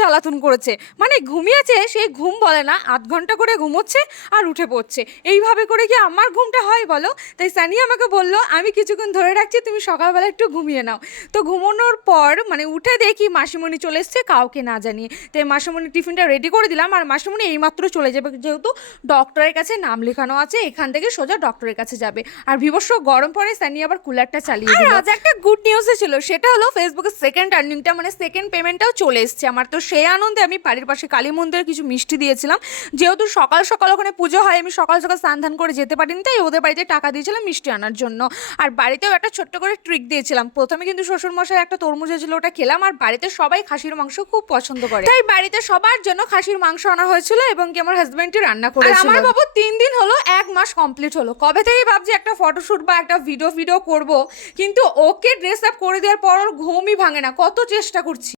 জ্বালাতন করেছে, মানে ঘুমিয়েছে সেই ঘুম বলে না, 8 ঘন্টা করে ঘুমোচ্ছে আর উঠে পড়ছে। এইভাবে করে কি আমার ঘুমটা হয় বলো? তাই সানি আমাকে বললো আমি কিছুক্ষণ ধরে রাখছি, তুমি সকালবেলা একটু ঘুমিয়ে নাও। তো ঘুমানোর পর মানে উঠে দেখি মাসিমণি চলে এসছে কাউকে না জানিয়ে। তাই মাসিমণি টিফিনটা রেডি করে দিলাম, আর মাসিমণি এইমাত্র চলে যাবে, যেহেতু ডক্টরের কাছে নাম লেখানো আছে, এখান থেকে সোজা ডক্টরের কাছে যাবে। আর বিভৎস গরম পড়ে, সানি আবার কুলারটা চালিয়ে দিল। আজ একটা গুড নিউজ ছিল, সেটা হলো ফেসবুকের সেকেন্ড আর্নিংটা মানে সেকেন্ড পেমেন্টটাও চলে এসছে আমার। তো সেই আনন্দে আমি বাড়ির পাশে কালী মন্দিরে কিছু মিষ্টি দিয়েছিলাম, যেহেতু সকাল সকাল ওখানে পুজো হয়, আমি সকাল সকাল স্নান ধান করে যেতে পারিনি, তাই ওদের বাড়িতে টাকা দিয়েছিলাম মিষ্টি আনার জন্য। আর বাড়িতেও একটা ছোট্ট করে ট্রিক দিয়েছিলাম। প্রথমে কিন্তু শ্বশুরমশাই একটা তরমুজ ছিল, ওটা খেলাম। আর বাড়িতে সবাই খাসির মাংস খুব পছন্দ করে, তাই বাড়িতে সবার জন্য খাসির মাংস আনা হয়েছিল, এবং কি আমার হাজবেন্ডই রান্না করেছিল। আমার বাবু 3 দিন হলো, 1 মাস কমপ্লিট হলো। কবে থেকে ভাবছি একটা ফটোশুট বা একটা ভিডিও করব, কিন্তু ওকে ড্রেস আপ করে দেওয়ার পর ওর ঘুমই ভাঙে না, কত চেষ্টা করছি।